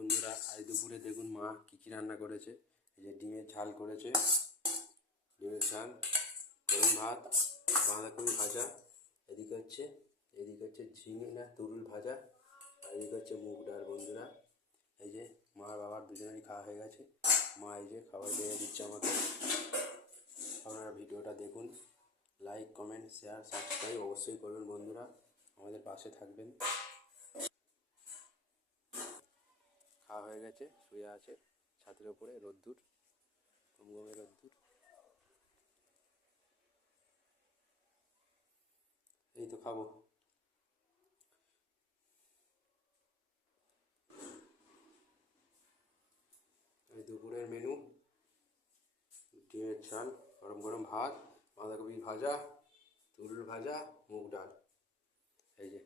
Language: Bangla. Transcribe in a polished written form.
বন্ধুরা, আজ দুপুরে দেখুন মা কী রান্না করেছে। এই যে ডিমের ঝাল করেছে, ডিমের ঝাল, গরম ভাত, বাঁধাকপি ভাজা, এদিকে হচ্ছে ঝিঙে না তরুল ভাজা, আর এদিকে হচ্ছে মুগ ডাল। বন্ধুরা, এই যে মা বাবার দুজনেরই খাওয়া হয়ে গেছে। মা এই যে খাবার দিয়ে দিচ্ছে আমাকে। আপনারা ভিডিওটা দেখুন, লাইক কমেন্ট শেয়ার সাবস্ক্রাইব অবশ্যই করবেন বন্ধুরা, আমাদের পাশে থাকবেন। খাওয়া হয়ে গেছে, শুয়ে আছে ছাদের উপরে, রোদ্দুর, ঘুমঘুমে রোদ্দুর। এই তো খাবো। এই দুপুরের মেনু: ডিমের ঝাল, গরম গরম ভাত, বাঁধাকপি ভাজা, তরুল ভাজা, মুগ ডাল। এই যে